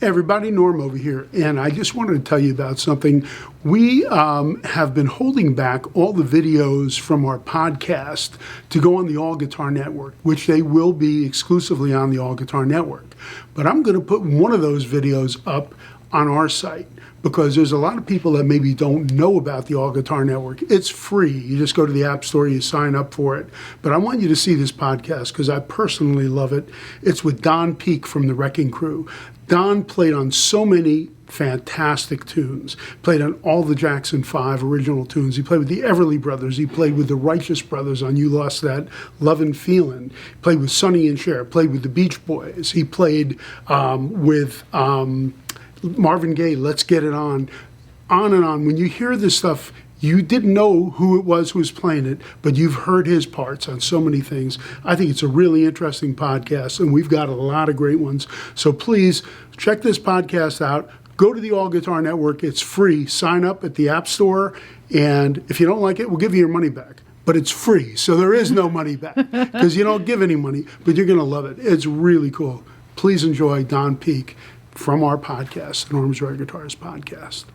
Hey everybody, Norm over here, and I just wanted to tell you about something. We have been holding back all the videos from our podcast to go on the All Guitar Network, which they will be exclusively on the All Guitar Network. But I'm going to put one of those videos up on our site because there's a lot of people that maybe don't know about the All Guitar Network. It's free. You just go to the App Store, you sign up for it. But I want you to see this podcast because I personally love it. It's with Don Peake from the Wrecking Crew. Don played on so many fantastic tunes. Played on all the Jackson 5 original tunes. He played with the Everly Brothers. He played with the Righteous Brothers on You Lost That Lovin' Feelin'. Played with Sonny and Cher. Played with the Beach Boys. He played with Marvin Gaye, Let's Get It On and on. When you hear this stuff, you didn't know who it was who was playing it, but you've heard his parts on so many things. I think it's a really interesting podcast, and we've got a lot of great ones. So please check this podcast out. Go to the All Guitar Network. It's free. Sign up at the App Store, and if you don't like it, we'll give you your money back. But it's free, so there is no money back because you don't give any money, but you're going to love it. It's really cool. Please enjoy Don Peake from our podcast, the Norm's Rare Guitars podcast.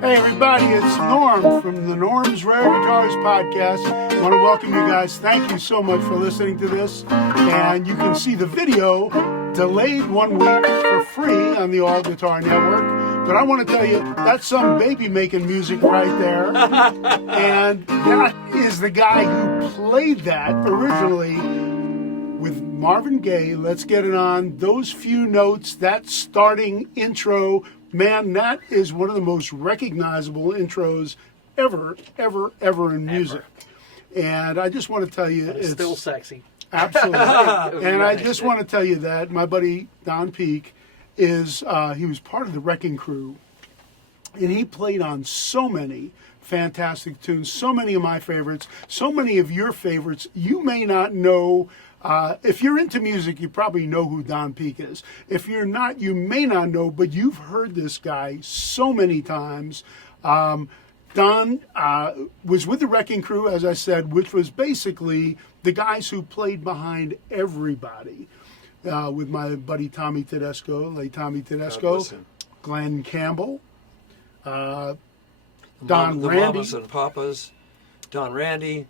Hey everybody, it's Norm from the Norm's Rare Guitars podcast. I want to welcome you guys. Thank you so much for listening to this. And you can see the video delayed 1 week for free on the All Guitar Network. But I want to tell you, that's some baby making music right there. And that is the guy who played that originally with Marvin Gaye, Let's Get It On. Those few notes, that starting intro, man, that is one of the most recognizable intros ever in music. And I just want to tell you, it's still sexy. Absolutely. And I just want to tell you that my buddy Don Peake is, he was part of the Wrecking Crew, and he played on so many fantastic tunes, so many of my favorites, so many of your favorites. You may not know. If you're into music, you probably know who Don Peake is. If you're not, you may not know, but you've heard this guy so many times. Don was with the Wrecking Crew, as I said, which was basically the guys who played behind everybody. With my buddy Tommy Tedesco, late Tommy Tedesco, Glenn Campbell, Don The Randy. Mamas and Papas, Don Randy,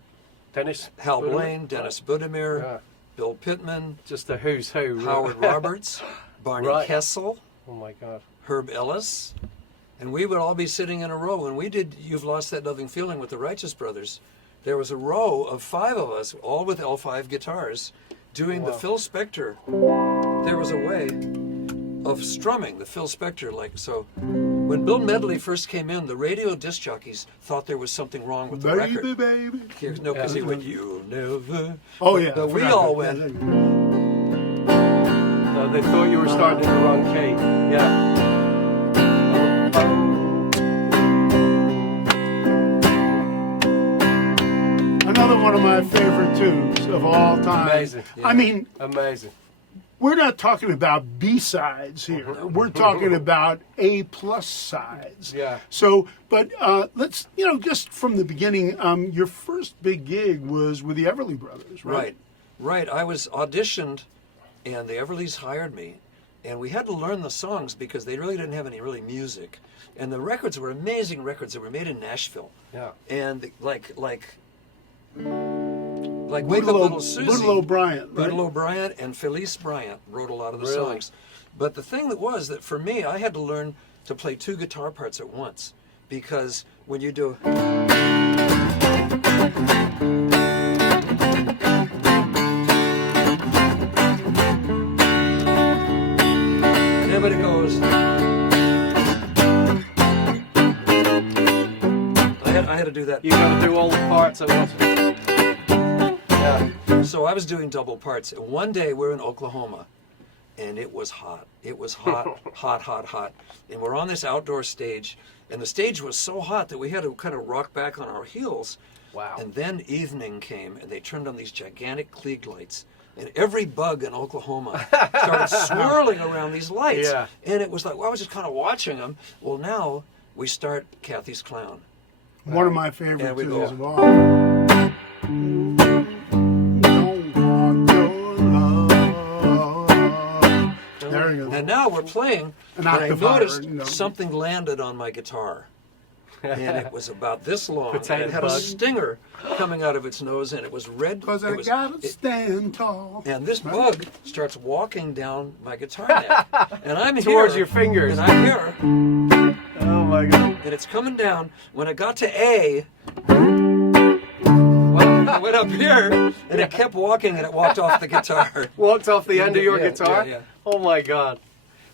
Dennis Hal Budimir. Blaine, Dennis Budimir, Yeah. Bill Pittman, Just a who's who. Howard Roberts, Barney Right. Kessel, Oh my God. Herb Ellis, and we would all be sitting in a row. When we did You've Lost That Loving Feeling with the Righteous Brothers, there was a row of 5 of us, all with L5 guitars, doing the Phil Spector. There was a way of strumming the Phil Spector, like so. When Bill Medley first came in, the radio disc jockeys thought there was something wrong with the record. Baby. No, because he went, "You never." Oh, yeah. But I we forgot all that. went. No, they thought you were starting in the wrong key. Yeah. Another one of my favorite tunes of all time. Amazing. I mean, Amazing. we're not talking about B-sides here. We're talking about A-plus sides. Yeah. So, but let's, just from the beginning, your first big gig was with the Everly Brothers, right? Right. I was auditioned, and the Everlys hired me, and we had to learn the songs because they really didn't have any really music, and the records were amazing records that were made in Nashville. Yeah. And like Wake Up Little Susie. Little O'Brien. Right? Little O'Brien and Felice Bryant wrote a lot of the Really? songs. But the thing that was that for me, I had to learn to play 2 guitar parts at once, because when you do and everybody goes do that. You got to do all the parts at once. Yeah. So I was doing double parts. And one day we're in Oklahoma, and it was hot. It was hot, hot. And we're on this outdoor stage, and the stage was so hot that we had to kind of rock back on our heels. Wow. And then evening came, and they turned on these gigantic Klieg lights. And every bug in Oklahoma started swirling around these lights. Yeah. And it was like, well, I was just kind of watching them. Well, now we start Kathy's Clown. One of my favorite And we tunes go. of all. Don't want your love. There you go. And now we're playing, An and I octave higher, noticed you know. something landed on my guitar. And it was about this long. Potato And it had a bug. stinger coming out of its nose, and it was red. Because I it was- gotta stand tall. And this bug starts walking down my guitar neck. And I'm here. Towards your fingers. And I'm here. Oh my God. And it's coming down. When I got to A, well, I went up here, and it kept walking, and it walked off the guitar. Walked off the end of your Yeah, guitar? yeah. Oh my God.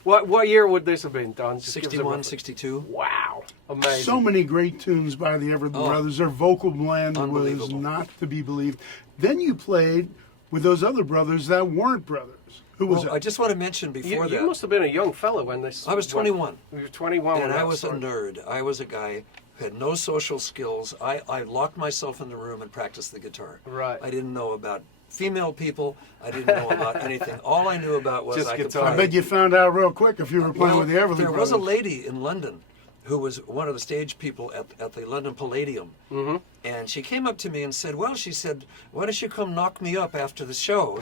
What year would this have been, Don? Just give us a 61, rough- 62. Wow. Amazing. So many great tunes by the Everly Oh. Brothers. Their vocal blend was Unbelievable. not to be believed. Then you played with those other brothers that weren't brothers. Who was Well, it? I just want to mention before you that, must have been a young fellow when this... I was 21. You were 21 when And that I was a started. nerd. I was a guy who had no social skills. I locked myself in the room and practiced the guitar. Right. I didn't know about female people. I didn't know about anything. All I knew about was Just I could guitar. play. I bet you found out real quick if you were playing with the Everly there Brothers. was a lady in London who was one of the stage people at the London Palladium. Mm-hmm. And she came up to me and said, well, she said, why don't you come knock me up after the show?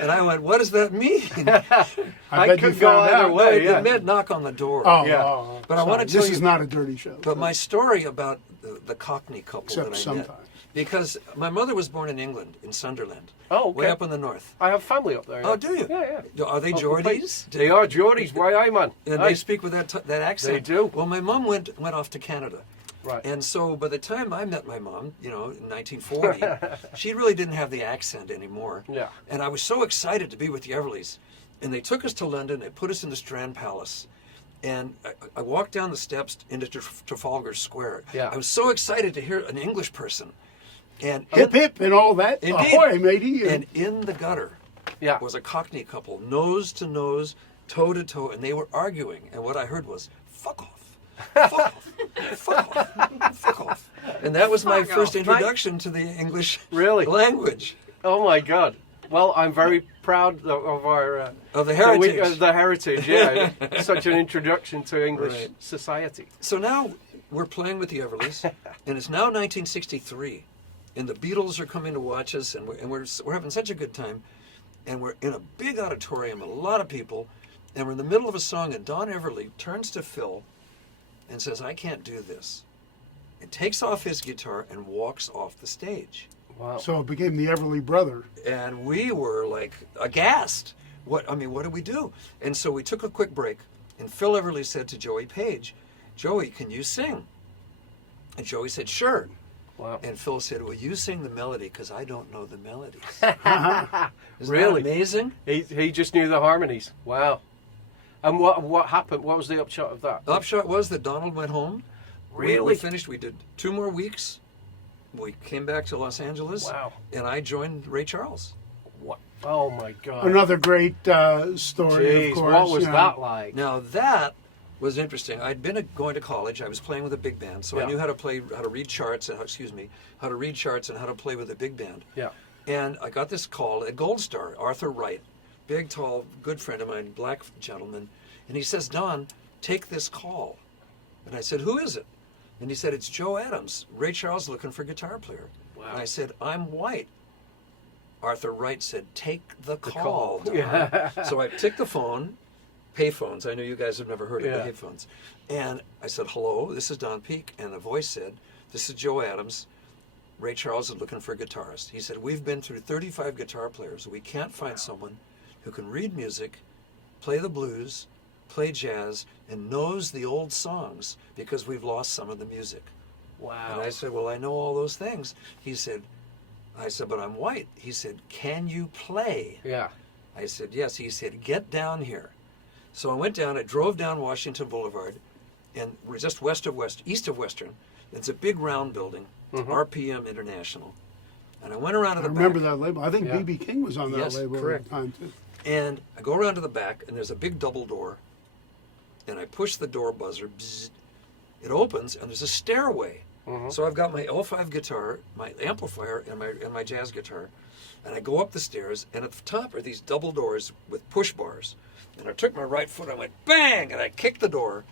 And I went, what does that mean? I bet you could go found either out. way. It meant knock on the door. Oh, Yeah. oh, But I sorry. wanna tell This you- is not a dirty show. But my story about the Cockney couple Except that I met, sometimes. because my mother was born in England, in Sunderland, Oh, okay. way up in the north. I have family up there. Oh, do you? Yeah, yeah. Are they Oh, Geordies? They are Geordies. Why, aye, man. And Aye. they speak with that accent. They do. Well, my mom went off to Canada. Right. And so by the time I met my mom, in 1940, she really didn't have the accent anymore. Yeah. And I was so excited to be with the Everlys. And they took us to London. They put us in the Strand Palace. And I walked down the steps into Trafalgar Square. Yeah. I was so excited to hear an English person. And Hip, hip, and all that. Indeed. Ahoy, matey. And in the gutter Yeah. was a Cockney couple, nose to nose, toe to toe, and they were arguing. And what I heard was, fuck off. Fuck off. Fuck off. Fuck off. And that was my first introduction to the English Really? language. Oh my God. Well, I'm very proud of our Of the heritage. the heritage, yeah. Such an introduction to English Right. society. So now we're playing with the Everlys, and it's now 1963, and the Beatles are coming to watch us, and we're having such a good time, and we're in a big auditorium, a lot of people, and we're in the middle of a song, and Don Everly turns to Phil and says, I can't do this, and takes off his guitar and walks off the stage. Wow. So it became the Everly Brother. And we were like aghast. What do we do? And so we took a quick break, and Phil Everly said to Joey Page, Joey, can you sing? And Joey said, sure. Wow. And Phil said, will you sing the melody? Because I don't know the melodies. Isn't Really? that amazing? He just knew the harmonies. Wow. And what happened? What was the upshot of that? The upshot was that Donald went home. Really? We finished. We did 2 more weeks. We came back to Los Angeles. Wow. And I joined Ray Charles. What? Oh my God. Another great story, Jeez, of course. what was you know. that like? Now that was interesting. I'd been going to college. I was playing with a big band, so I Yeah. knew how to read charts and how to read charts and how to play with a big band. Yeah. And I got this call at Gold Star, Arthur Wright, big, tall, good friend of mine, black gentleman, and he says, Don, take this call. And I said, who is it? And he said, it's Joe Adams. Ray Charles looking for guitar player. Wow. And I said, I'm white. Arthur Wright said, take the call. call. Don. So I took the phone, payphones. I know you guys have never heard of Yeah. payphones. And I said, hello, this is Don Peake. And the voice said, this is Joe Adams. Ray Charles is looking for a guitarist. He said, we've been through 35 guitar players. We can't find someone who can read music, play the blues, play jazz, and knows the old songs because we've lost some of the music. Wow. And I said, well, I know all those things. I said, but I'm white. He said, can you play? Yeah. I said, yes. He said, get down here. So I went down, I drove down Washington Boulevard, and we're just east of Western, It's a big round building, RPM International. And I went around to I the remember back. that label. I think Yeah. B.B. King was on that Yes, label correct. at the time, too. And I go around to the back, and there's a big double door. And I push the door buzzer. Bzzz, it opens, and there's a stairway. So I've got my L5 guitar, my amplifier, and my jazz guitar. And I go up the stairs, and at the top are these double doors with push bars. And I took my right foot, I went bang, and I kicked the door,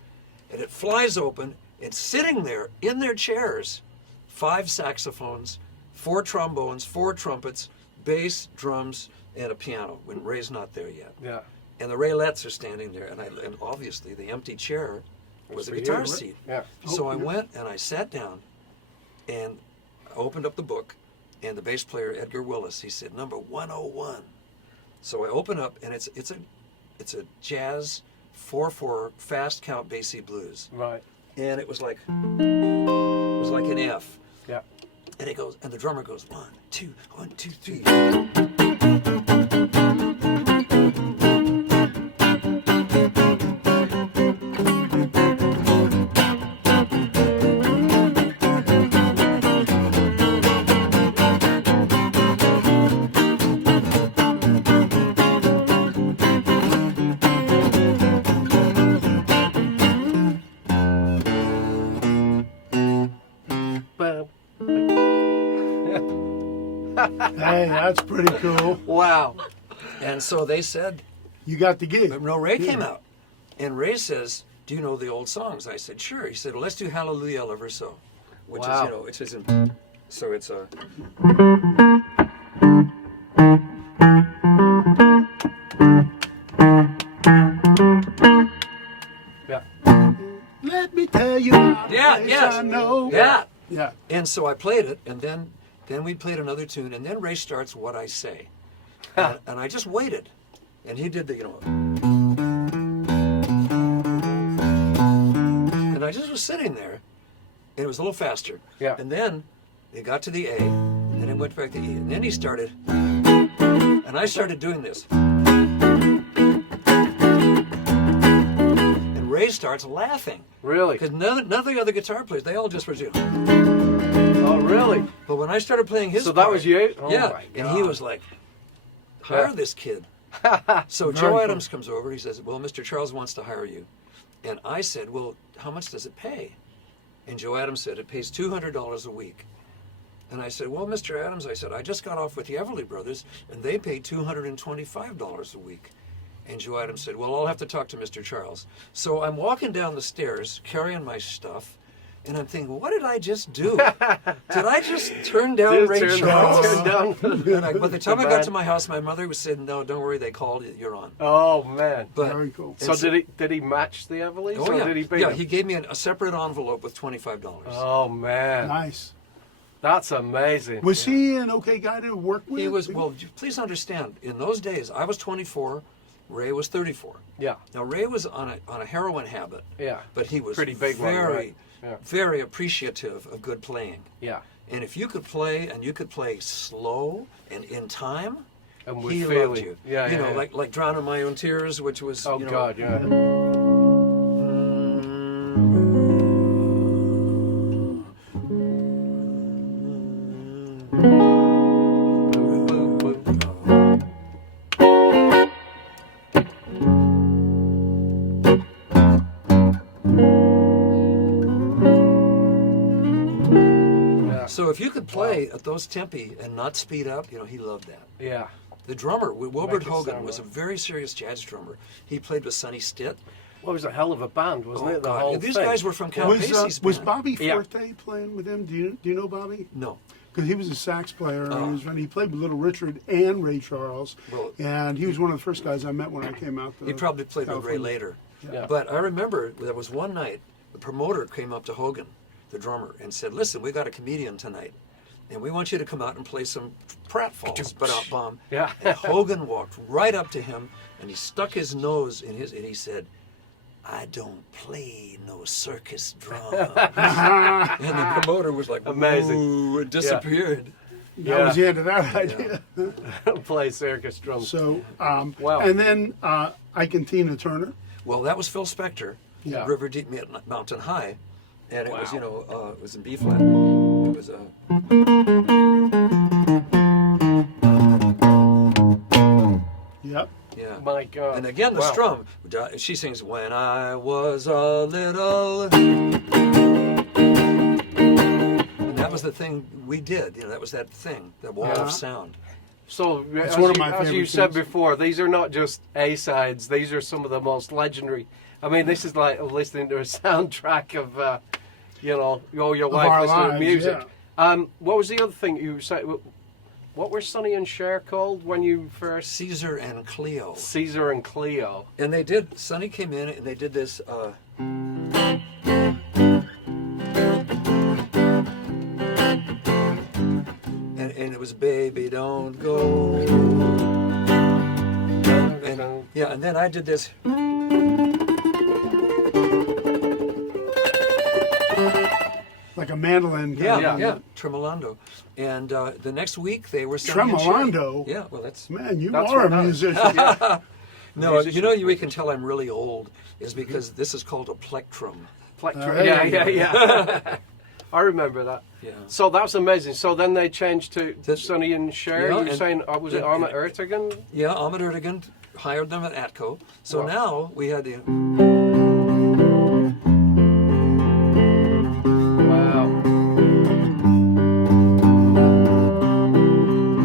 and it flies open. It's sitting there in their chairs, 5 saxophones, 4 trombones, 4 trumpets, bass, drums, and a piano. When Ray's not there yet. Yeah. And the Raylettes are standing there, and obviously the empty chair was a for you, guitar right? seat. Yeah. So I went and I sat down, and I opened up the book, and the bass player Edgar Willis, he said number 101. So I open up, and it's a jazz 4/4 fast count bassy blues, Right. and it was like an F. Yeah. And it goes, and the drummer goes 1, 2, 1, 2, 3. Well, Hey, that's pretty cool. wow. And so they said, You got the gig. no, Ray came out. And Ray says, do you know the old songs? I said, sure. He said, well, let's do Hallelujah, Ever So. Which Wow. is, which is in, so it's a, Yeah. Let me tell you about a Yeah, place yes. I know. yeah. Yeah. And so I played it, and then we played another tune, and then Ray starts What I Say. And I just waited. And he did the, and I just was sitting there, and it was a little faster. Yeah. And then it got to the A, and it went back to E. And then he started, and I started doing this. And Ray starts laughing. Really? Because none of the other guitar players, they all just were doing. Oh, really? But when I started playing his So that part, was you? Oh yeah, my and he God. was like, hire Yeah. this kid. So Very Joe cool. Adams comes over, he says, well, Mr. Charles wants to hire you. And I said, well, how much does it pay? And Joe Adams said, it pays $200 a week. And I said, well, Mr. Adams, I said, I just got off with the Everly Brothers, and they pay $225 a week. And Joe Adams said, well, I'll have to talk to Mr. Charles. So I'm walking down the stairs, carrying my stuff, and I'm thinking, what did I just do? Did I just turn down Just Ray turn Charles? down. And by the time I got band. to my house, my mother said, no, don't worry, they called you, you're on. Oh, man. But, Very cool. So it's- did he match the Everleys, oh, or yeah. did he beat Yeah, them? he gave me a separate envelope with $25. Oh, man. Nice. That's amazing. Was he an okay guy to work with? He was, well, please understand, in those days, I was 24, Ray was 34. Yeah. Now, Ray was on a heroin habit, Yeah. but he was Pretty big one, very, right? Yeah. very appreciative of good playing. Yeah. And if you could play, and you could play slow and in time, And with he feeling. loved you. Yeah, you yeah, know, yeah. like Drowning My Own Tears, which was, Oh, you know, God, yeah. So if you could play at those tempi and not speed up, you know, he loved that. Yeah. The drummer, Wilbert Make it Hogan, sound was a right. very serious jazz drummer. He played with Sonny Stitt. Well, it was a hell of a band, wasn't it? The God. whole These thing. guys were from Count Was, Basie's was band. Bobby Yeah. Forte playing with him? Do you know Bobby? No. Because he was a sax player, and Oh. he played with Little Richard and Ray Charles. Well, and he was one of the first guys I met when I came out. He probably played with Ray California. later. Yeah. But I remember there was one night, the promoter came up to Hogan, the drummer, and said, listen, we got a comedian tonight, and we want you to come out and play some pratfalls, but out bomb. Yeah. And Hogan walked right up to him, and he stuck his nose in his, and he said, I don't play no circus drum. And the promoter was like, Amazing. "Ooh," and disappeared. That was the end of that idea. Play circus drums. So, Wow. and then Ike and Tina Turner. Well, that was Phil Spector, Yeah. River Deep Mountain High. And it was, Wow. it was in B flat. It was Yep. yeah. My God. And again, the Wow. strum. She sings, "When I was a little." And that was the thing we did. That was that thing, that wall-off sound. So, It's as, one of you, my as favorite you said things. before, these are not just A-sides. These are some of the most legendary. I mean, this is like listening to a soundtrack of, all your life our listening to lives, music. yeah. What was the other thing you said? What were Sonny and Cher called when you first? Caesar and Cleo. Caesar and Cleo. And they did, Sonny came in and they did this, and it was "Baby Don't Go." And, yeah, and then I did this. Like a mandolin. Yeah, tremolando. And the next week they were Sonny and Cher. Tremolando? Yeah, well that's... Man, you That's are what a that is. musician. No, we can tell I'm really old is because this is called a plectrum. Plectrum. there Yeah, you yeah. I remember that. Yeah. So that's amazing. So then they changed to Sonny and Cher. Yeah, You were and- saying, was it and- Armand Ertegun? Yeah, Ahmet Ertegun hired them at Atco. So Wow. now we had the... Wow.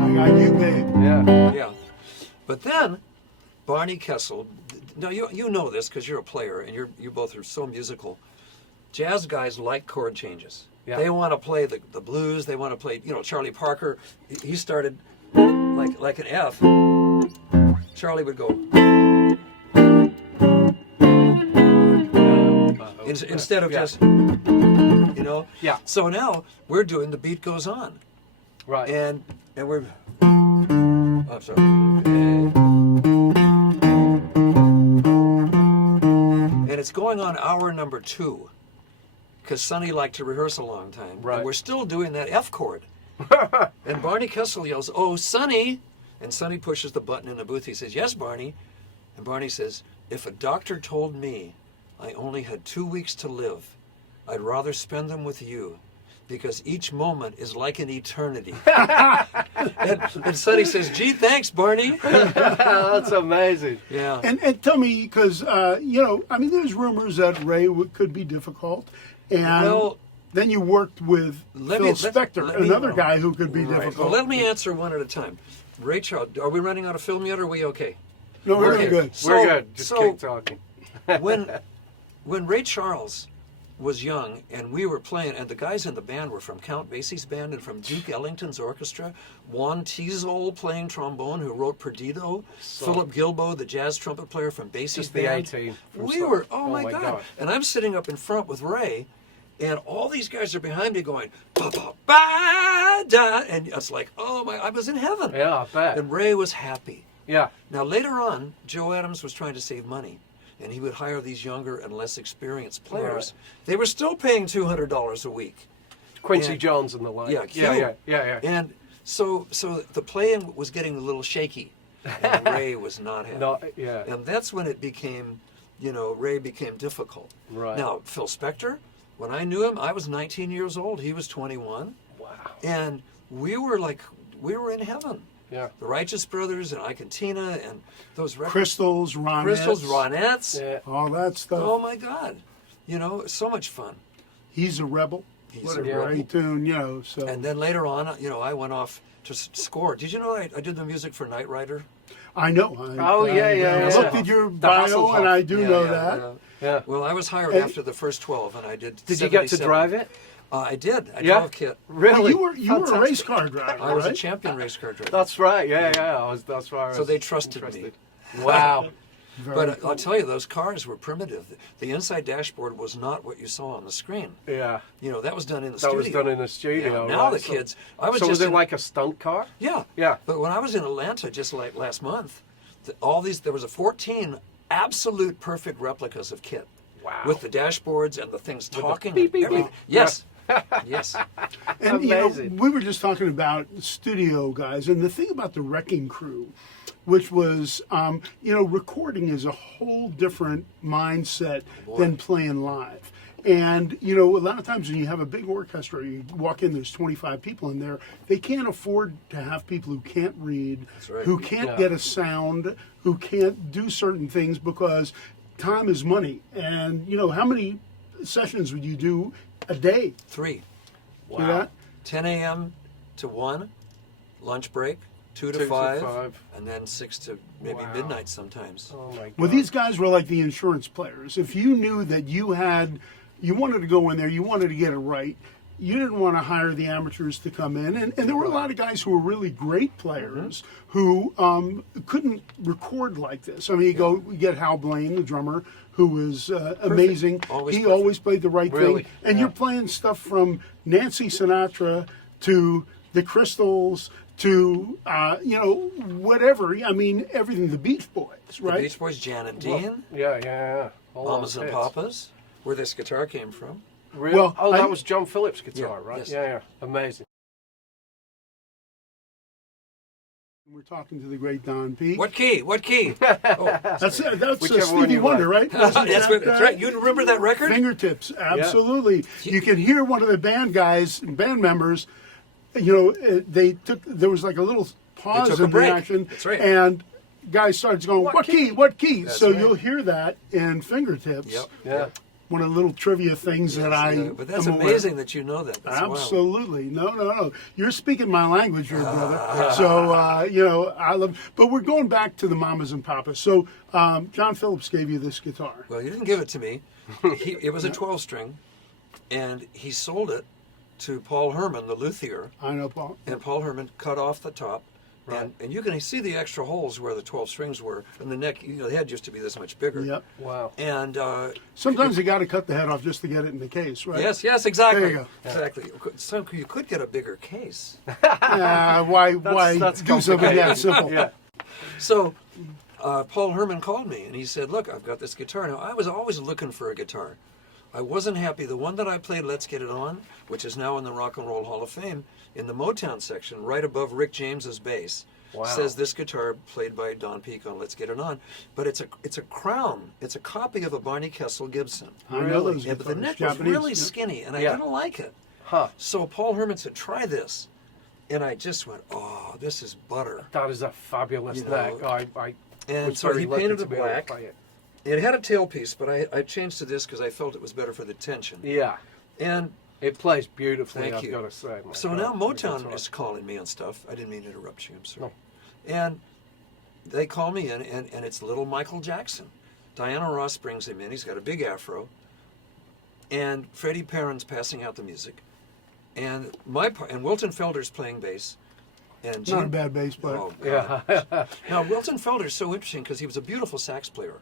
I got you, babe. Yeah. Yeah. But then Barney Kessel, now you know this because you're a player and you both are so musical. Jazz guys like chord changes. Yeah. They want to play the blues. They want to play, Charlie Parker. He started like an F. Charlie would go instead of Yeah. just, Yeah. So now we're doing The Beat Goes On, Right. and we're. Oh, I'm sorry. And it's going on hour number 2. Because Sonny liked to rehearse a long time. Right. And we're still doing that F chord. And Barney Kessel yells, "Oh, Sonny!" And Sonny pushes the button in the booth. He says, "Yes, Barney." And Barney says, "If a doctor told me I only had 2 weeks to live, I'd rather spend them with you. Because each moment is like an eternity." and Sonny says, "Gee, thanks, Barney." That's amazing. Yeah. And tell me, because, there's rumors that Ray could be difficult. And Well, then you worked with let Phil me- Spector, let me- another guy who could be Right. difficult. Well, let me answer one at a time. Ray Charles, are we running out of film yet, or are we okay? No, we're Okay. good. We're good. Just so- keep talking. when Ray Charles was young and we were playing, and the guys in the band were from Count Basie's band and from Duke Ellington's orchestra, Juan Teasdale playing trombone, who wrote Perdido, Philip Gilbo, the jazz trumpet player from Basie's Just the band. A-team from We Star- were, Oh my my God. God. And I'm sitting up in front with Ray, and all these guys are behind me going, ba ba ba da, and it's like, oh my, I was in heaven. Yeah, I bet. And Ray was happy. Yeah. Now later on, Joe Adams was trying to save money, and he would hire these younger and less experienced players. They were still paying $200 a week. Quincy And- Jones and the like. Yeah, yeah. And so the playing was getting a little shaky, and Ray was not happy. No, yeah. And that's when it became, Ray became difficult. Right. Now, Phil Spector, when I knew him, I was 19 years old. He was 21. Wow. And we were in heaven. Yeah. The Righteous Brothers and Ike and Tina and those records. Crystals, Ronettes, Crystals, Ronettes. Yeah. all that stuff. Oh my God. So much fun. He's a rebel. He's What a a rebel. great tune, so. And then later on, I went off to score. Did you know I did the music for Knight Rider? I know. Oh, yeah. I looked at your The bio, Hasselhoff. and I do Yeah, know yeah, that. yeah. Yeah. Well, I was hired And- after the first 12, and I did. Did you get to 77. drive it? I did. I Yeah. drove Kit. Really? You were a Fantastic. race car driver, I was a right? champion race car driver. That's right. Yeah. That's why I was So they trusted me. interested. Wow. Very But cool. I'll tell you, those cars were primitive. The inside dashboard was not what you saw on the screen. Yeah. That was done in the That studio. was done in the studio. Yeah, now right? the kids. I was So was just it in- like a stunt car? Yeah. Yeah. But when I was in Atlanta just like last month, there was a 14 absolute perfect replicas of Kit. Wow. With the dashboards and the things talking. beep, and beep, everything. beep. Yes. Yes. And Amazing. we were just talking about studio guys, and the thing about the Wrecking Crew, which was, recording is a whole different mindset than playing live. And, you know, a lot of times when you have a big orchestra, you walk in, there's 25 people in there, they can't afford to have people who can't read, right. who can't get a sound, who can't do certain things because time is money. And, you know, how many sessions would you do a day? 3. Do that? 10 a.m. to 1, lunch break, 2 to 2 to 5, 5. and then 6 to maybe midnight sometimes. Oh my God. Well, these guys were like the insurance players. If you knew that you wanted to go in there, you wanted to get it right, you didn't want to hire the amateurs to come in. And there were a lot of guys who were really great players who couldn't record like this. I mean, you get Hal Blaine, the drummer, who was amazing. He always played the right Really? thing. And you're playing stuff from Nancy Sinatra to the Crystals to, you know, whatever. I mean, everything. The Beach Boys, right? The Beach Boys, Jan and Dean, Yeah. All Mamas those and hits. Papas, where this guitar came from. Really? Well, oh, that was John Phillips' guitar, Yeah, right? yes. Yeah. Amazing. We're talking to the great Don Peake. What key? What key? Oh, That's Whichever one Stevie you Wonder, right? that's right. You remember that record? Fingertips, absolutely. You can hear one of the band members. You know, there was like a little pause took a in the break. action, That's right. and guy starts going, "What key? What key?" That's So right. you'll hear that in Fingertips. Yep. Yeah. One of the little trivia things that But that's am aware of. amazing that you know that. That's wild. Absolutely. No. You're speaking my language here, brother. So, you know, I love. But we're going back to the Mamas and Papas. So, John Phillips gave you this guitar. Well, you didn't give it to me. It was a 12-string, and he sold it to Paul Herman, the luthier. I know, Paul. And Paul Herman cut off the top. Right. And you can see the extra holes where the 12 strings were, and the neck, you know, the head used to be this much bigger. Yep. Wow. And Sometimes you got to cut the head off just to get it in the case, right? yes, exactly. There you go. Exactly. So you could get a bigger case. Why That's do something that complicated. simple? Yeah. So Paul Herman called me, and he said, "Look, I've got this guitar." Now, I was always looking for a guitar. I wasn't happy. The one that I played, Let's Get It On, which is now in the Rock and Roll Hall of Fame, in the Motown section, right above Rick James's bass, Wow. says this guitar played by Don Peake on Let's Get It On. But it's a crown. It's a copy of a Barney Kessel Gibson. I know those Yeah, but the guitars, neck Japanese, was really yeah. skinny, and I Yeah. didn't like it. Huh. So Paul Herman said, "Try this," and I just went, "Oh, this is butter." That is a fabulous You neck. know, I and was so very he lucky painted to it be able to black. play it. It had a tailpiece, but I changed to this because I felt it was better for the tension. Yeah. And It plays beautifully, Thank I've you. got to say. my so God, now the Motown guitar. is calling me and stuff. I didn't mean to interrupt you. I'm sorry. No. And they call me in, and it's little Michael Jackson. Diana Ross brings him in. He's got a big afro. And Freddie Perrin's passing out the music. And and Wilton Felder's playing bass. And Not a bad bass player. Oh, God. Yeah. Now, Wilton Felder's so interesting because he was a beautiful sax player.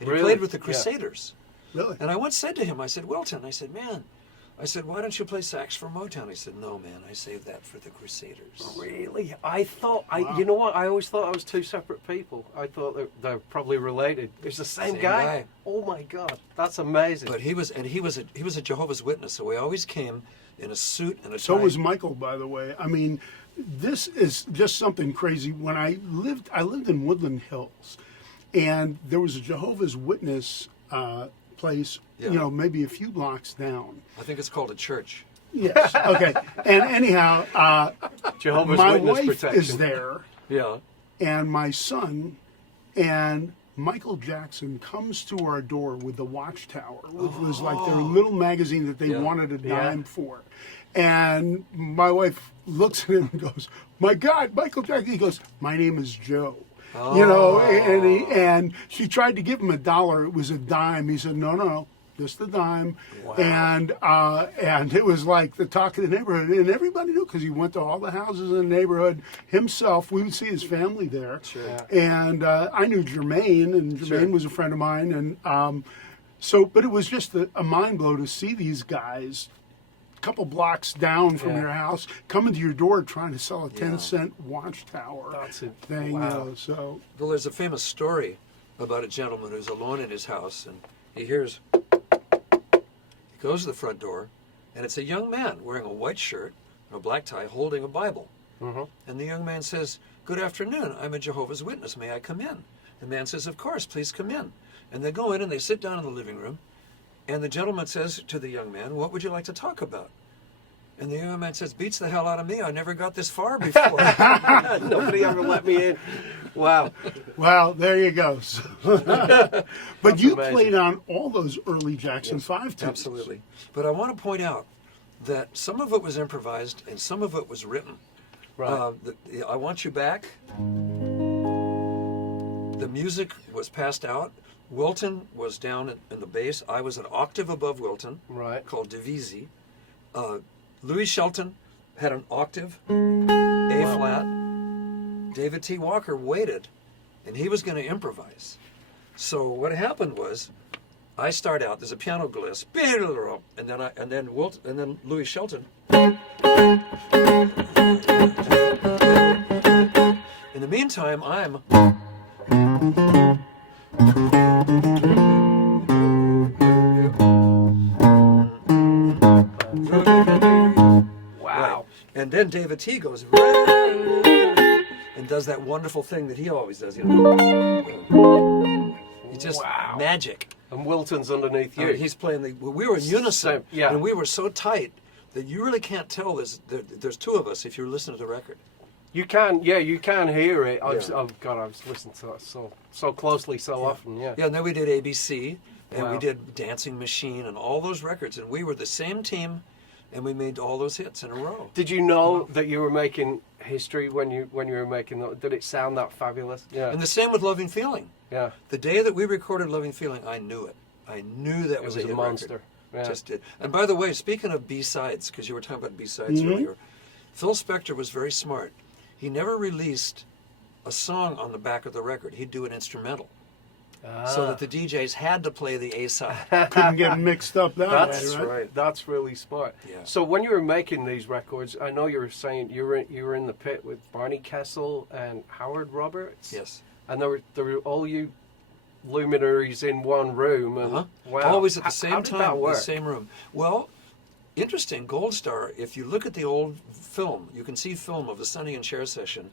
And he Really? played with the Yeah. Crusaders. Really? And I once said to him, I said, "Wilton," I said, "Man," I said, "why don't you play sax for Motown?" He said, "No, man, I saved that for the Crusaders." Really? I thought, you know what? I always thought I was two separate people. I thought they're probably related. It's the same, Same guy? guy. Oh my God. That's amazing. But he was a Jehovah's Witness, so he always came in a suit and a tie. So was Michael, by the way. I mean, this is just something crazy. When I lived in Woodland Hills, and there was a Jehovah's Witness place, Yeah. you know, maybe a few blocks down. I think it's called a church. Yes. Okay. And anyhow, Jehovah's my Witness wife protection. is there, Yeah. and my son, and Michael Jackson comes to our door with the Watchtower, which was like their little magazine that they Yeah. wanted a Yeah. dime for. And my wife looks at him and goes, "My God, Michael Jackson." He goes, "My name is Joe." You know, and she tried to give him $1. It was a dime. He said, no, just a dime. Wow. And it was like the talk of the neighborhood, and everybody knew because he went to all the houses in the neighborhood himself. We would see his family there. Sure. And I knew Jermaine, and Jermaine Sure. was a friend of mine, and but it was just a mind blow to see these guys couple blocks down from Yeah. your house, coming to your door trying to sell a Yeah. 10-cent Watchtower That's it. thing. Wow. You know, so Well, there's a famous story about a gentleman who's alone in his house, and he hears. He goes to the front door, and it's a young man wearing a white shirt and a black tie, holding a Bible. Mhm. And the young man says, "Good afternoon. I'm a Jehovah's Witness. May I come in?" The man says, "Of course. Please come in." And they go in and they sit down in the living room, And the gentleman says to the young man, "What would you like to talk about?" And the young man says, "Beats the hell out of me. I never got this far before." Nobody ever let me in. Wow. Well, there you go. But you amazing. played on all those early Jackson 5 tunes. Absolutely. But I want to point out that some of it was improvised and some of it was written. Right. I Want You Back. The music was passed out. Wilton was down in the bass. I was an octave above Wilton, Right. called Divisi. Louis Shelton had an octave, A flat. David T. Walker waited, and he was going to improvise. So what happened was, I start out. There's a piano gliss, and then Louis Shelton. In the meantime, I'm. Wow. And then David T. goes and does that wonderful thing that he always does. You know, it's just Wow. magic. And Wilton's underneath you. He's playing we were in unison, Same, yeah. and we were so tight that you really can't tell there's two of us if you listen to the record. You can hear it. I've Yeah. listened to that so closely so often. Yeah. Yeah, and then we did ABC, and Wow. we did Dancing Machine, and all those records, and we were the same team, and we made all those hits in a row. Did you know that you were making history when you were making that? Did it sound that fabulous? Yeah. And the same with Loving Feeling. Yeah. The day that we recorded Loving Feeling, I knew it. I knew that It was was a a hit monster. record. Yeah. Just did. And by the way, speaking of B-sides, because you were talking about B-sides earlier, Phil Spector was very smart. He never released a song on the back of the record. He'd do an instrumental. So that the DJs had to play the A-side. Couldn't get mixed up that That's way, right? right. That's really smart. Yeah. So when you were making these records, I know you were saying you were in the pit with Barney Kessel and Howard Roberts. Yes. And there were all you luminaries in one room. And wow. Always at the How same did time, that in the work? same room. Well, interesting, Gold Star, if you look at the old film, you can see film of the Sonny and Cher session.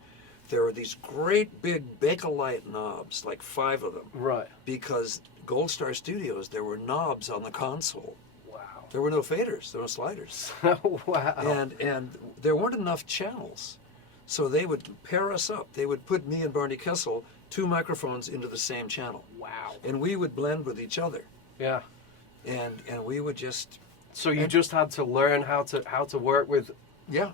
There are these great big Bakelite knobs, like 5 of them. Right. Because Gold Star Studios, there were knobs on the console. Wow. There were no faders, there were no sliders. Wow. And there weren't enough channels. So they would pair us up. They would put me and Barney Kessel, 2 microphones into the same channel. Wow. And we would blend with each other. Yeah. And we would just, So you just had to learn how to work with yeah.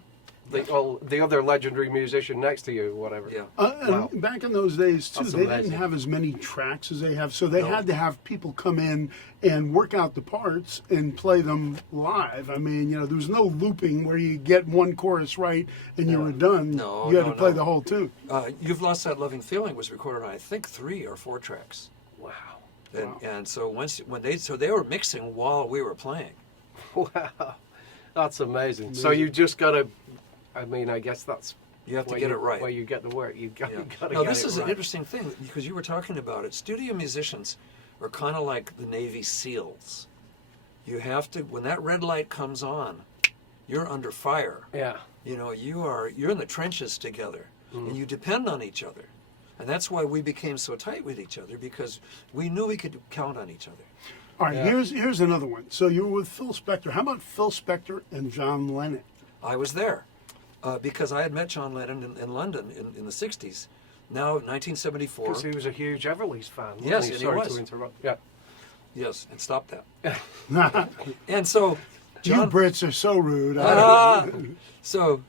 the other legendary musician next to you, whatever. Yeah. And Wow. back in those days, too, That's they amazing. didn't have as many tracks as they have, so they No. had to have people come in and work out the parts and play them live. I mean, you know, there was no looping where you get one chorus right and you were done. No, you had no, to play no. the whole tune. You've Lost That Loving Feeling was recorded on, I think, 3 or 4 tracks. Wow. And so they were mixing while we were playing. Wow. That's amazing. So you just got to, I mean, I guess that's You have to where get it right. Where you get the work. You got Yeah. to Now, get this it is right. an interesting thing because you were talking about it. Studio musicians are kind of like the Navy SEALs. You have to, when that red light comes on, you're under fire. Yeah. You know, you're in the trenches together, and you depend on each other. And that's why we became so tight with each other, because we knew we could count on each other. All right, Yeah. here's another one. So you were with Phil Spector. How about Phil Spector and John Lennon? I was there because I had met John Lennon in London in the 60s. Now, 1974. Because he was a huge Everly's fan. Wasn't Yes, he? and he Sorry was. to interrupt. Yeah. Yes, and stop that. You And so, John, Brits are so rude. so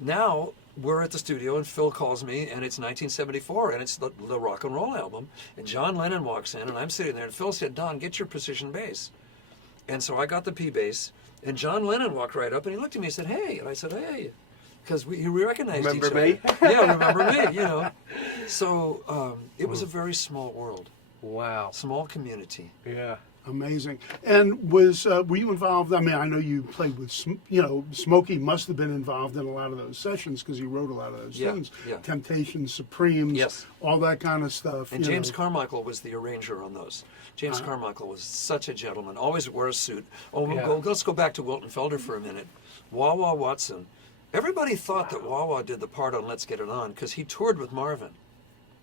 now we're at the studio and Phil calls me and it's 1974 and it's the rock and roll album and John Lennon walks in and I'm sitting there and Phil said, "Don, get your precision bass." And so I got the P bass and John Lennon walked right up and he looked at me and said, "Hey," and I said, "Hey," because we recognized Remember each me? other. Yeah, remember me, you know. So it was a very small world, Wow. small community. Yeah. Amazing. And were you involved? I mean, I know you played with, Smokey must have been involved in a lot of those sessions because he wrote a lot of those Yeah, tunes. yeah. Supremes, Yes. all that kind of stuff. And you James know. Carmichael was the arranger on those. James Carmichael was such a gentleman, always wore a suit. Oh, Yeah. let's go back to Wilton Felder for a minute. Wah Wah Watson. Everybody thought that Wah Wah did the part on Let's Get It On because he toured with Marvin.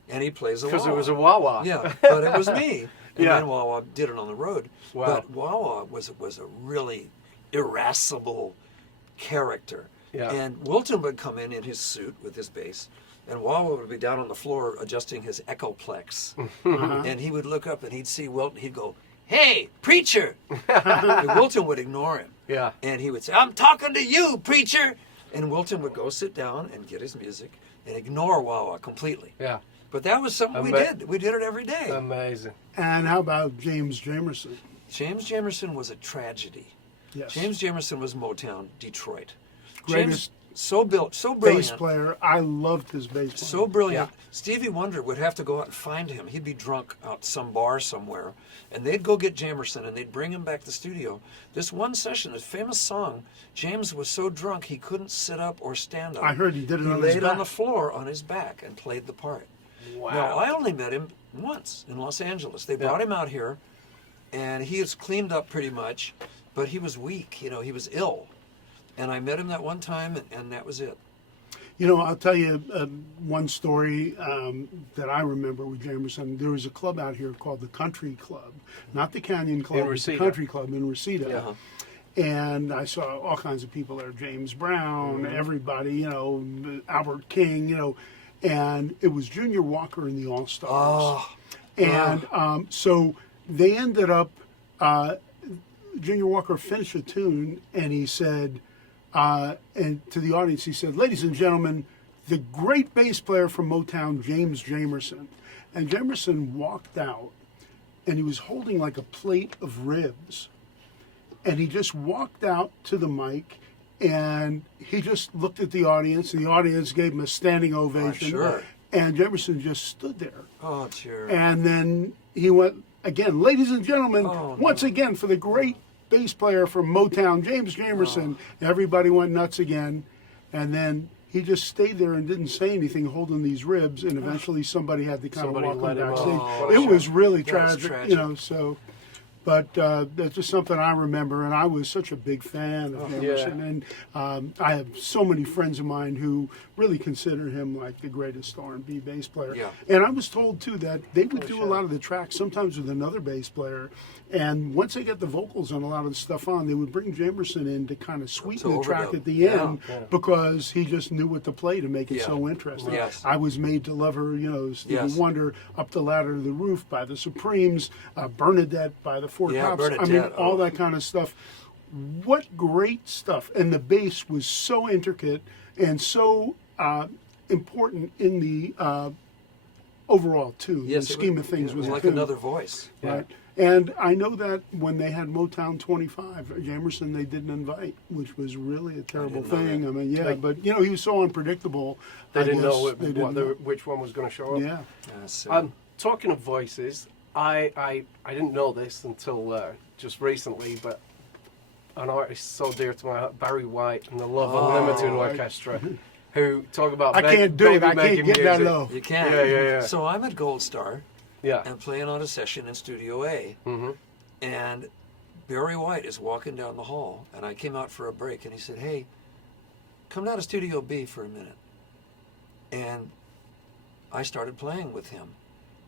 And he plays a wah. Because it was a wah-wah. Yeah, but it was me. and Yeah. then Wah-Wah did it on the road. Wow. But Wah-Wah was a really irascible character. Yeah. And Wilton would come in his suit with his bass, and Wah-Wah would be down on the floor adjusting his echoplex. And he would look up and he'd see Wilton, he'd go, "Hey, preacher!" And Wilton would ignore him. Yeah. And he would say, "I'm talking to you, preacher!" And Wilton would go sit down and get his music and ignore Wah-Wah completely. Yeah. But that was something we did. We did it every day. Amazing. And how about James Jamerson? James Jamerson was a tragedy. Yes. James Jamerson was Motown, Detroit. Greatest so brilliant. bass player. I loved his bass playing. So brilliant. Stevie Wonder would have to go out and find him. He'd be drunk out some bar somewhere, and they'd go get Jamerson, and they'd bring him back to the studio. This one session, this famous song, James was so drunk he couldn't sit up or stand up. I heard he did it He on his laid back. on the floor on his back and played the part. Wow. Now, I only met him once in Los Angeles. They brought him out here, and he was cleaned up pretty much, but he was weak. You know, he was ill. And I met him that one time, and that was it. You know, I'll tell you one story that I remember with Jamerson. There was a club out here called the Country Club, not the Canyon Club, but the Reseda. Country Club in Reseda. Yeah. And I saw all kinds of people there, James Brown, everybody, you know, Albert King, you know, and it was Junior Walker and the All-Stars. Oh. And so they ended up, Junior Walker finished a tune, and he said, and to the audience, he said, "Ladies and gentlemen, the great bass player from Motown, James Jamerson." And Jamerson walked out, and he was holding like a plate of ribs. And he just walked out to the mic, and he just looked at the audience, and the audience gave him a standing ovation. sure. And Jamerson just stood there. Oh, dear. And then he went again, "Ladies and gentlemen, once again for the great bass player from Motown, James Jamerson." Everybody went nuts again. And then he just stayed there and didn't say anything, holding these ribs. And eventually somebody had to kind Somebody of walk let him him backstage. off. It was really That was tragic, tragic. you know, so. But that's just something I remember, and I was such a big fan of Jamerson. And I have so many friends of mine who really consider him like the greatest R&B bass player. Yeah. And I was told, too, that they would do a lot of the tracks, sometimes with another bass player. And once they get the vocals on a lot of the stuff on, they would bring Jamerson in to kind of sweeten To the track overdub. at the Yeah. end because he just knew what to play to make it Yeah. so interesting. Yes. I Was Made to Love Her, you know, Stevie Yes. Wonder, Up the Ladder to the Roof by the Supremes, Bernadette by the Four Yeah, Tops. I mean, Bernadette, all oh. that kind of stuff. What great stuff. And the bass was so intricate and so important in the overall tune. Yes, the it scheme was- of things it was was a like tune. another voice. Right. And I know that when they had Motown 25, Jamerson they didn't invite, which was really a terrible didn't know thing. that. I mean, yeah, but you know, he was so unpredictable. They I didn't guess know they didn't know. which one was going to show up. Yeah. So, Talking of voices, I didn't know this until just recently, but an artist so dear to my heart, Barry White and the Love Unlimited right. Orchestra, who talk about I can't do it. baby I can't making get that music. low. you can. Yeah. So I'm at Gold Star Yeah. and playing on a session in Studio A. Mm-hmm. And Barry White is walking down the hall, and I came out for a break, and he said, "Hey, come down to Studio B for a minute." And I started playing with him.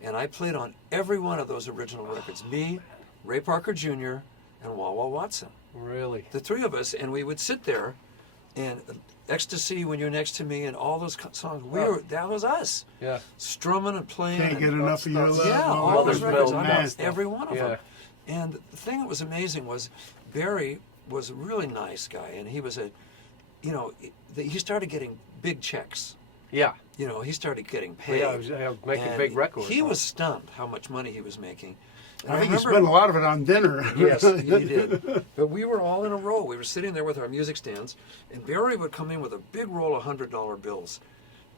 And I played on every one of those original records. Me, Ray Parker Jr., and Wah Wah Watson. Really? The three of us, and we would sit there, and Ecstasy, When You're Next to Me, and all those songs, that was us. Yeah. Strumming and playing. Can't and get enough of your that's- love. yeah, Oh, all those Mother's records. Milk, I man. loved every one of Yeah. them. And the thing that was amazing was Barry was a really nice guy, and he was he started getting big checks. Yeah. You know, he started getting paid. Yeah, I was making And big records. He was stunned how much money he was making. And I think he spent a lot of it on dinner. Yes, he did. But we were all in a row. We were sitting there with our music stands, and Barry would come in with a big roll of $100 bills.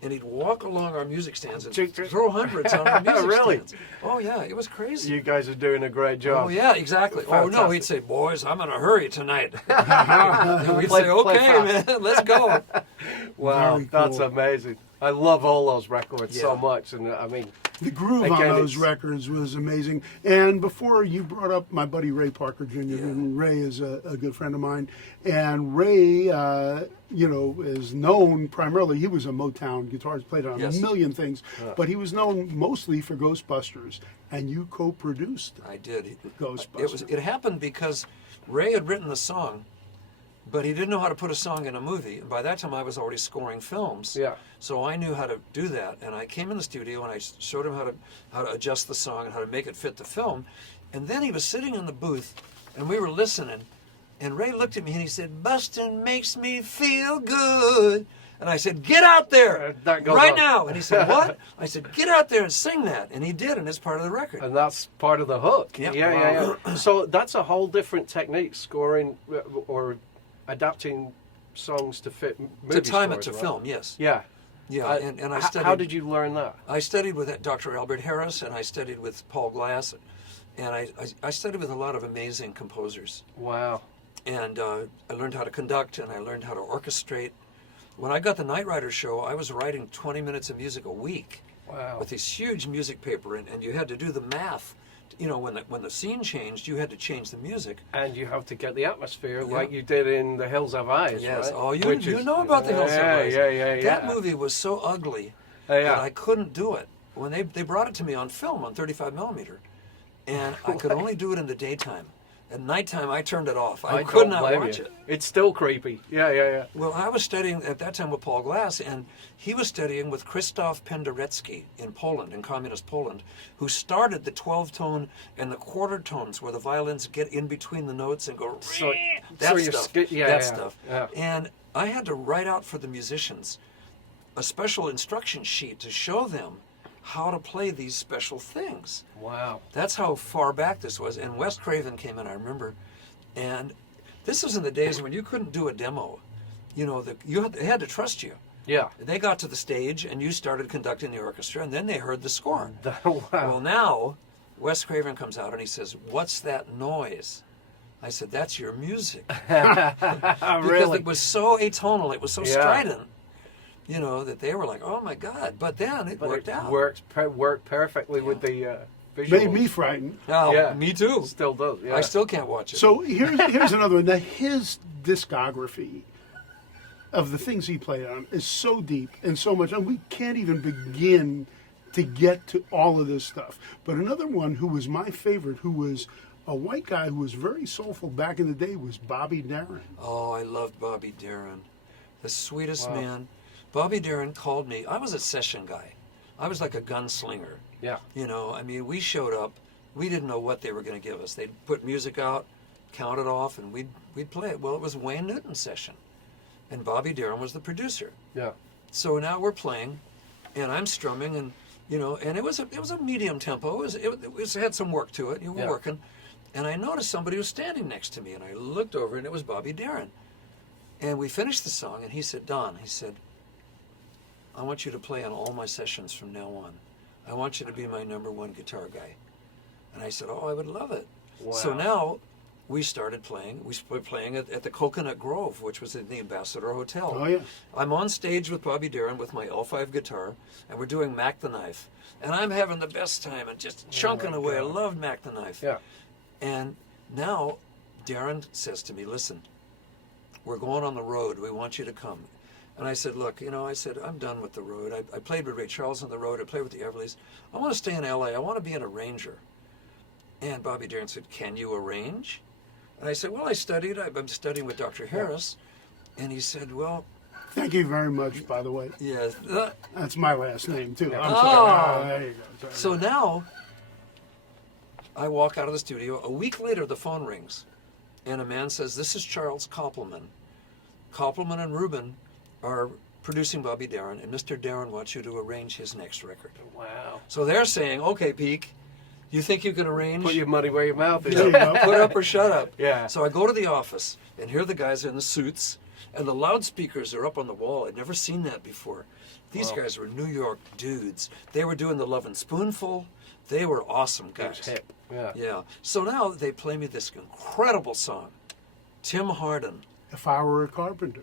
And he'd walk along our music stands and throw hundreds on our music Really? stands. Oh, yeah, it was crazy. You guys are doing a great job. Oh, yeah, exactly. Oh, no, he'd say, "Boys, I'm in a hurry tonight." And we'd Play- say, play "Okay, fast." man, let's go." Wow, Very that's cool. amazing. I love all those records so Yeah. much, and I mean, The groove Again, on those it's- records was amazing. And before you brought up my buddy Ray Parker Jr., Yeah. and Ray is a good friend of mine. And Ray, is known primarily, he was a Motown guitarist, played on Yes. a million things, but he was known mostly for Ghostbusters. And you co-produced I did. Ghostbusters. It happened because Ray had written the song, but he didn't know how to put a song in a movie. And by that time, I was already scoring films. Yeah. So I knew how to do that, and I came in the studio and I showed him how to adjust the song and how to make it fit the film. And then he was sitting in the booth, and we were listening. And Ray looked at me and he said, "Bustin' makes me feel good." And I said, "Get out there That goes right on. now." And he said, "What?" I said, "Get out there and sing that." And he did, and it's part of the record. and that's part of the hook. Yep. Yeah. So that's a whole different technique, scoring or adapting songs to fit movie To time it scores, to right? film, yes. Yeah. Yeah, and I studied. How did you learn that? I studied with Dr. Albert Harris, and I studied with Paul Glass, and I studied with a lot of amazing composers. Wow. And I learned how to conduct, and I learned how to orchestrate. When I got the Night Rider show, I was writing 20 minutes of music a week Wow. with this huge music paper, and you had to do the math. You know, when the scene changed, you had to change the music. And you have to get the atmosphere Yeah. like you did in The Hills Have Eyes, Yes. right? Oh, you Which know about the Hills Have Eyes. Yeah. That movie was so ugly Yeah. that I couldn't do it. When they brought it to me on film on 35 millimeter, and I could only do it in the daytime. At nighttime, I turned it off. I could don't not blame watch you. it. It's still creepy. Yeah. Well, I was studying at that time with Paul Glass, and he was studying with Krzysztof Penderecki in Poland, in communist Poland, who started the 12-tone and the quarter tones where the violins get in between the notes and go, So- that so you're stuff. yeah, that yeah, stuff. yeah. And I had to write out for the musicians a special instruction sheet to show them how to play these special things. Wow. That's how far back this was. And Wes Craven came in, I remember, and this was in the days when you couldn't do a demo. You know, they had to trust you. Yeah. They got to the stage, and you started conducting the orchestra, and then they heard the score. Wow. Well, now, Wes Craven comes out, and he says, "What's that noise?" I said, "That's your music." Because Really? it was so atonal, it was so Yeah. strident, you know, that they were like, "Oh my God!" But then it But worked it out. worked perfectly with the visual. Made me frightened. Oh, Yeah. me too. Still does. Yeah. I still can't watch it. So here's another one. Now, his discography of the things he played on is so deep and so much, and we can't even begin to get to all of this stuff. But another one who was my favorite, who was a white guy who was very soulful back in the day, was Bobby Darin. Oh, I loved Bobby Darin. The sweetest Wow. man. Bobby Darin called me. I was a session guy. I was like a gunslinger. Yeah. You know, I mean, we showed up. We didn't know what they were going to give us. They'd put music out, count it off, and we'd play it. Well, it was Wayne Newton's session, and Bobby Darin was the producer. Yeah. So now we're playing, and I'm strumming, and you know, and it was a medium tempo. It had some work to it. You were Yeah. working, and I noticed somebody was standing next to me, and I looked over, and it was Bobby Darin. And we finished the song, and he said, "Don," he said, "I want you to play on all my sessions from now on. I want you to be my #1 guitar guy." And I said, "Oh, I would love it." So Wow. now we started playing. We started playing at the Coconut Grove, which was in the Ambassador Hotel. Oh, yeah. I'm on stage with Bobby Darin with my L5 guitar, and we're doing Mac the Knife. And I'm having the best time and just chunking my away. I God. love Mac the Knife. Yeah. And now Darin says to me, "Listen, we're going on the road. We want you to come." And I said, "Look, you know," I said, "I'm done with the road. I played with Ray Charles on the road. I played with the Everlys. I want to stay in LA. I want to be an arranger." And Bobby Darin said, "Can you arrange?" And I said, "Well, I studied. I'm studying with Dr. Harris." And he said, "Well, Thank you very much, by the way. yeah." That's my last name, too. I'm Oh. sorry. Oh, there you go. Sorry. So now I walk out of the studio. A week later, the phone rings, and a man says, "This is Charles Koppelman. Koppelman and Rubin are producing Bobby Darin, and Mr. Darin wants you to arrange his next record." Wow. So they're saying, "Okay, Peake, you think you can arrange? Put your money where your mouth is. There you go. Put up or shut up." Yeah. So I go to the office, and here the guys are in the suits, and the loudspeakers are up on the wall. I'd never seen that before. These Wow. guys were New York dudes. They were doing the Love and Spoonful. They were awesome It guys. was hip. Yeah. Yeah. So now they play me this incredible song, Tim Hardin. If I Were a Carpenter.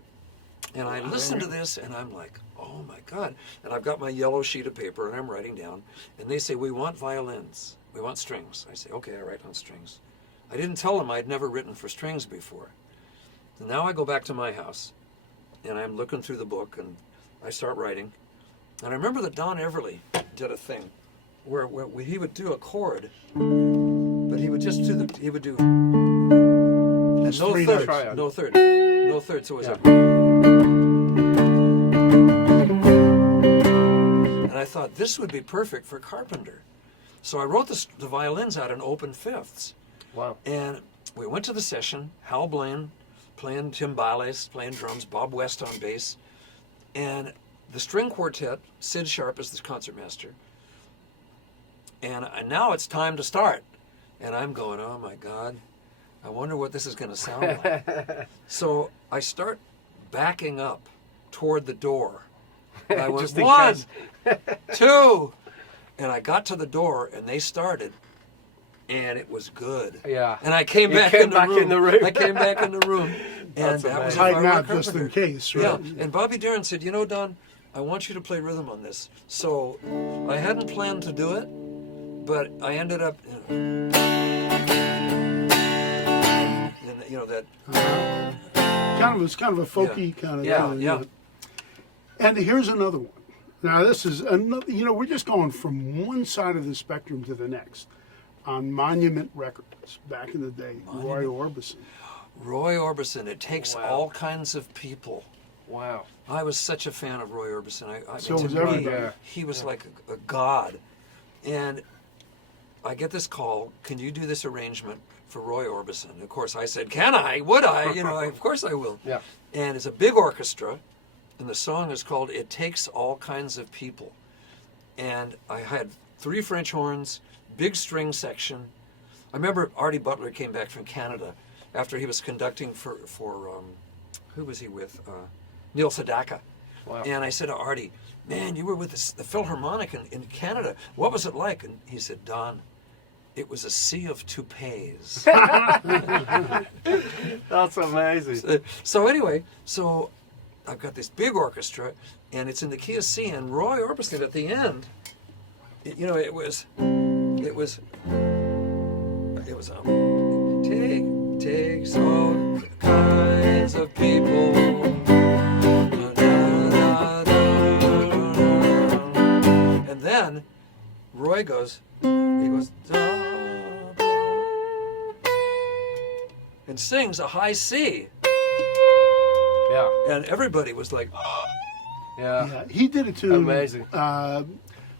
And I listen to this, and I'm like, oh my God. And I've got my yellow sheet of paper, and I'm writing down. And they say, we want violins. We want strings. I say, okay, I write on strings. I didn't tell them I'd never written for strings before. So now I go back to my house, and I'm looking through the book, and I start writing. And I remember that Don Everly did a thing where he would do a chord, but he would just do he would do and no three third, notes. no third, no third. So it was a. And I thought this would be perfect for Carpenter. So I wrote the violins out in open fifths. Wow. And we went to the session. Hal Blaine playing timbales, playing drums, Bob West on bass, and the string quartet, Sid Sharp is the concertmaster. And now it's time to start. And I'm going, oh my God, I wonder what this is going to sound like. So I start backing up toward the door. And I went, Just in 1, case. 2, and I got to the door, and they started, and it was good. Yeah. And I came You back, came in, the back room. in the room. I came back in the room, and That's that was amazing. Tighten Roy out just in Carpenter. case, Yeah, right? and Bobby Darin said, you know, Don, I want you to play rhythm on this. So I hadn't planned to do it, but I ended up, in, you know, that. It's kind of a folky kind of Yeah, thing. yeah. And here's another one. Now this is another. We're just going from one side of the spectrum to the next. On Monument Records, back in the day, Roy Orbison. Roy Orbison, it takes Wow. all kinds of people. Wow. I was such a fan of Roy Orbison. So to was me, everybody. he was like a god. And I get this call, can you do this arrangement for Roy Orbison? Of course, I said, can I? Would I? Of course I will. Yeah. And it's a big orchestra, and the song is called It Takes All Kinds of People. And I had 3 French horns, big string section. I remember Artie Butler came back from Canada after he was conducting for who was he with? Neil Sedaka. Wow. And I said to Artie, man, you were with the Philharmonic in Canada. What was it like? And he said, Don, it was a sea of toupees. That's amazing. So anyway, I've got this big orchestra, and it's in the key of C, and Roy Orbison at the end, it was takes all kinds of people. And then Roy goes, and sings a high C. Yeah. And everybody was like, Yeah. Yeah, he did it too. Amazing.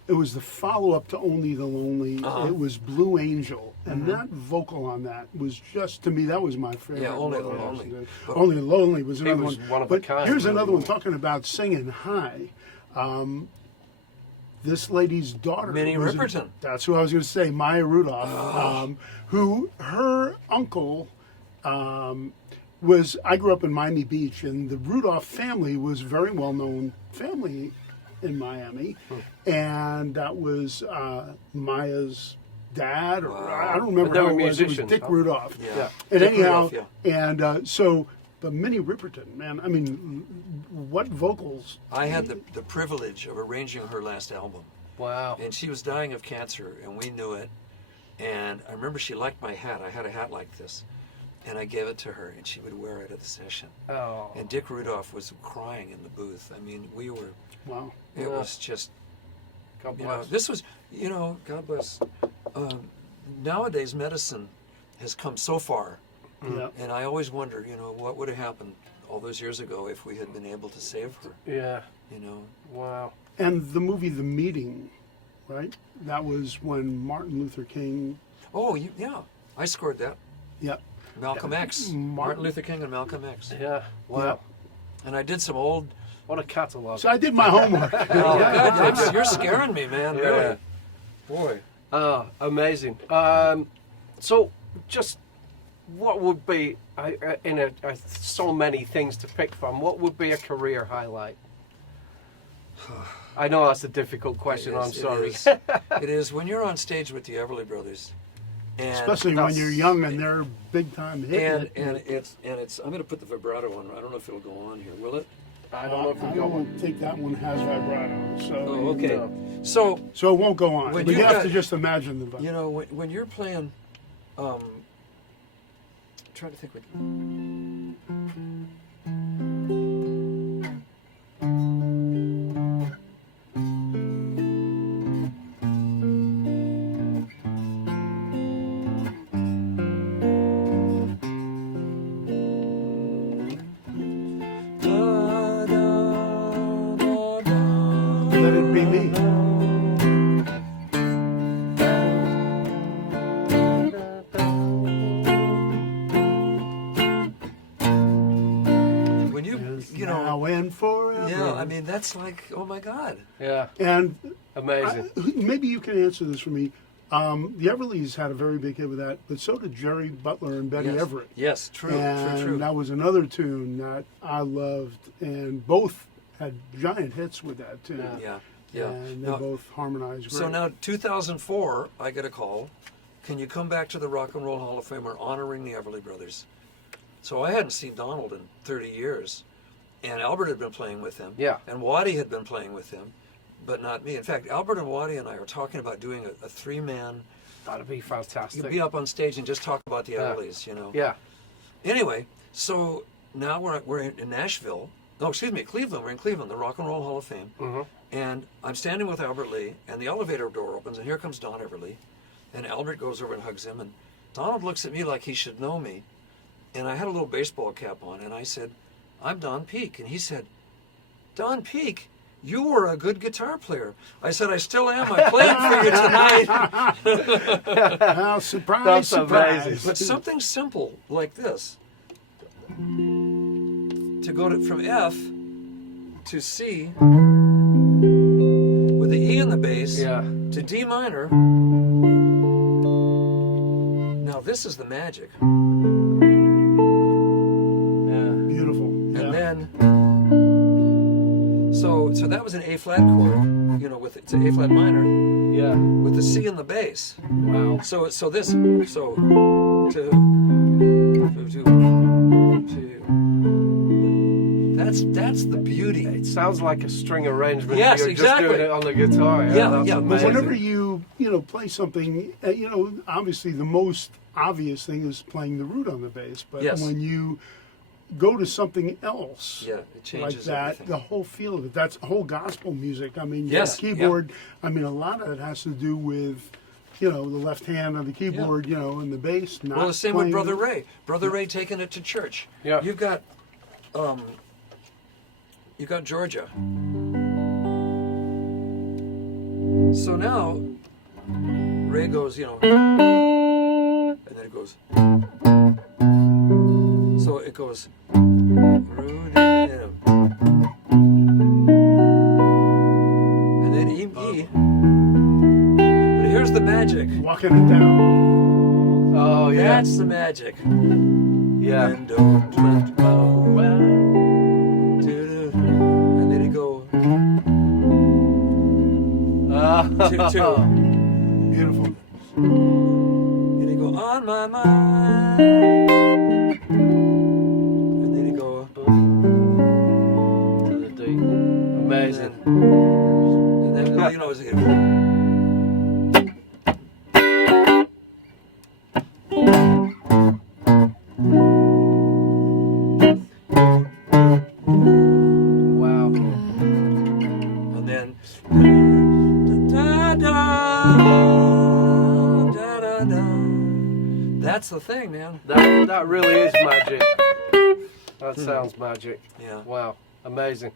It was the follow-up to Only the Lonely. Uh-huh. It was Blue Angel, and that vocal on that was just, to me, that was my favorite. Yeah, Only the vocal. Lonely. Only the Lonely was another was one. one of a But kind, here's really. another one talking about singing high. This lady's daughter, Minnie was Riperton. that's who I was going to say, Maya Rudolph, who her uncle was. I grew up in Miami Beach, and the Rudolph family was a very well-known family in Miami, and that was Maya's dad, or I don't remember But they how were it was. It was musicians, Dick huh? Rudolph. Yeah. And Dick anyhow, Rudolph, and but Minnie Riperton, man, I mean, what vocals? I had the privilege of arranging her last album. Wow. And she was dying of cancer, and we knew it. And I remember she liked my hat. I had a hat like this. And I gave it to her, and she would wear it at the session. Oh. And Dick Rudolph was crying in the booth. I mean, we were, Wow. it was just, God you know, bless. this was, God bless. Nowadays, medicine has come so far. Yeah. And I always wonder, what would have happened all those years ago if we had been able to save her, Yeah. Wow. And the movie The Meeting, right? That was when Martin Luther King. Oh, yeah, I scored that. Yeah. Malcolm X. Martin Luther King and Malcolm X. Yeah. Wow. And I did some old. What a catalogue. So I did my homework. Oh, God, you're scaring me, man. Yeah. Really. Boy. Oh, amazing. So, just what would be so many things to pick from? What would be a career highlight? I know that's a difficult question. I'm sorry. It is when you're on stage with the Everly Brothers, and Especially when you're young and they're big time hitting and it. it's I'm going to put the vibrato on. I don't know if it'll go on here. Will it? I don't know if we I got one. don't think that one has vibrato. So Oh, okay. No. So So it won't go on. When But you you have got- to just imagine the vibrato. you know when you're playing, trying to think what. Let it be me. When you know, Now and forever. yeah, I mean that's like, oh my God. Yeah, And amazing. maybe you can answer this for me. The Everlys had a very big hit with that, but so did Jerry Butler and Betty Yes. Everett. Yes, true, And true. that was another tune that I loved, and both had giant hits with that tune. Yeah, yeah. And they Now- both harmonized great. So now, 2004, I get a call. Can you come back to the Rock and Roll Hall of Fame? We're honoring the Everly Brothers. So I hadn't seen Donald in 30 years, and Albert had been playing with him. Yeah. And Waddy had been playing with him, but not me. In fact, Albert and Waddy and I are talking about doing a three-man. That'd be fantastic. You'd be up on stage and just talk about the Yeah. Everlys, you know. Yeah. Anyway, so now we're in Nashville. No, excuse me, Cleveland. We're in Cleveland, the Rock and Roll Hall of Fame. Mhm. And I'm standing with Albert Lee, and the elevator door opens, and here comes Don Everly. And Albert goes over and hugs him, and Donald looks at me like he should know me. And I had a little baseball cap on, and I said, I'm Don Peake. And he said, Don Peake, you were a good guitar player. I said, I still am. I played for you tonight. Now, surprise, That's surprise. amazing. But something simple like this, to go from F to C with the E in the bass Yeah. to D minor. Now this is the magic. Yeah. Beautiful. And Yeah. then, so that was an A flat chord, you know, with it's an A flat minor Yeah. with the C in the bass. Wow. So this, so that's the beauty. It sounds like a string arrangement. Yes, You're exactly. just doing it on the guitar. Yeah, that's yeah. But amazing. whenever you play something, obviously the most obvious thing is playing the root on the bass. But Yes. when you go to something else, Yeah, it changes like that, everything. the whole feel of it. That's whole gospel music. I mean, Yes, the keyboard. I mean, a lot of it has to do with, the left hand on the keyboard, and the bass. Not Well, the same with playing Brother Ray. Brother Ray taking it to church. Yeah. You've got Georgia. So now Ray goes, and then it goes. So it goes. And then E. But here's the magic. Walking it down. Oh yeah. That's the magic. Yeah. And don't let go. And then you go two. Beautiful. And you go on my mind. And then you go To the D. Amazing. and then it's Wow. and then da, da, da, da. That's the thing, man. That really is magic. That sounds magic. Yeah. Wow. Amazing.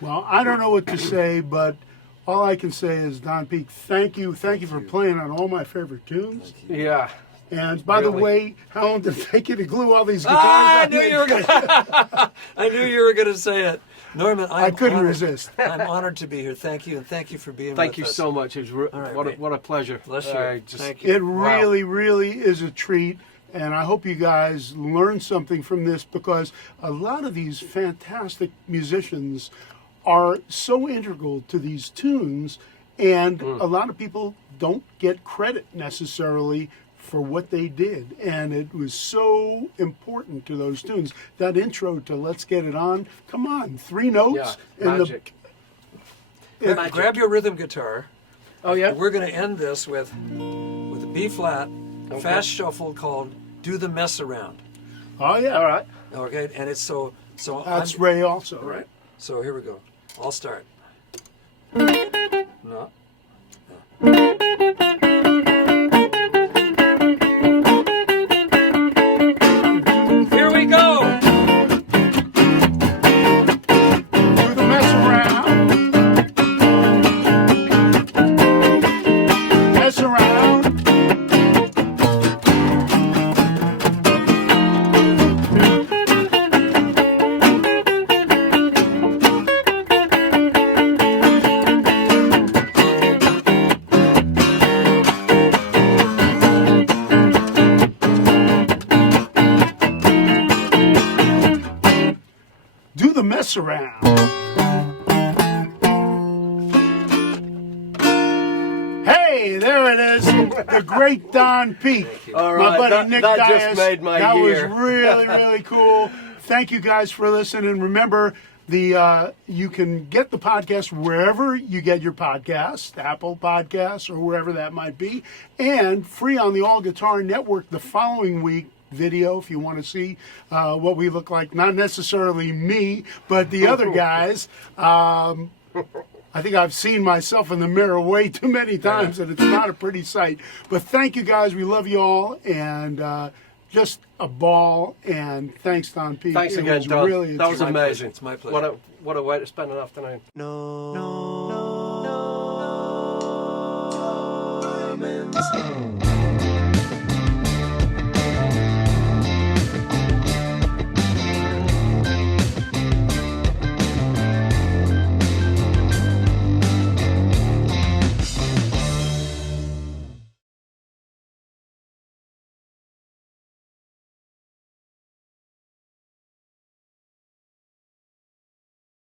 Well, I don't know what to say, but all I can say is, Don Peake, thank you for playing on all my favorite tunes. Yeah. And by the Really? way, how long did it take you to glue all these guitars? I up? knew you were gonna. I knew you were gonna say it, Norman. I couldn't honored. resist. I'm honored to be here. Thank you, and thank you for being Thank with you us. so much. It was right, mate. what a pleasure. Bless you. Thank It Wow. really, really is a treat. And I hope you guys learn something from this, because a lot of these fantastic musicians are so integral to these tunes, and a lot of people don't get credit necessarily for what they did, and it was so important to those tunes. That intro to "Let's Get It On," come on, 3 notes, and Magic. Grab your rhythm guitar. Oh yeah. And we're going to end this with a B flat, fast shuffle called "Do the Mess Around." Oh yeah, All right. Okay, and it's so. that's Ray also, right? So here we go. I'll start. No. Here we go. Do the mess around, mess around. Do the mess around. Hey, there it is, the great Don Peake. All My right, buddy Nick that Dias. just made my that year. was really, really cool. Thank you guys for listening. Remember, you can get the podcast wherever you get your podcast, Apple Podcasts or wherever that might be, and free on the All Guitar Network the following week. Video if you want to see what we look like, not necessarily me, but the other guys. I think I've seen myself in the mirror way too many times, and it's not a pretty sight. But thank you guys. We love you all, and just a ball. And thanks, Don Peake. Thanks It again, was Don. really That was my amazing. pleasure. It's my pleasure. What a way to spend an afternoon. No.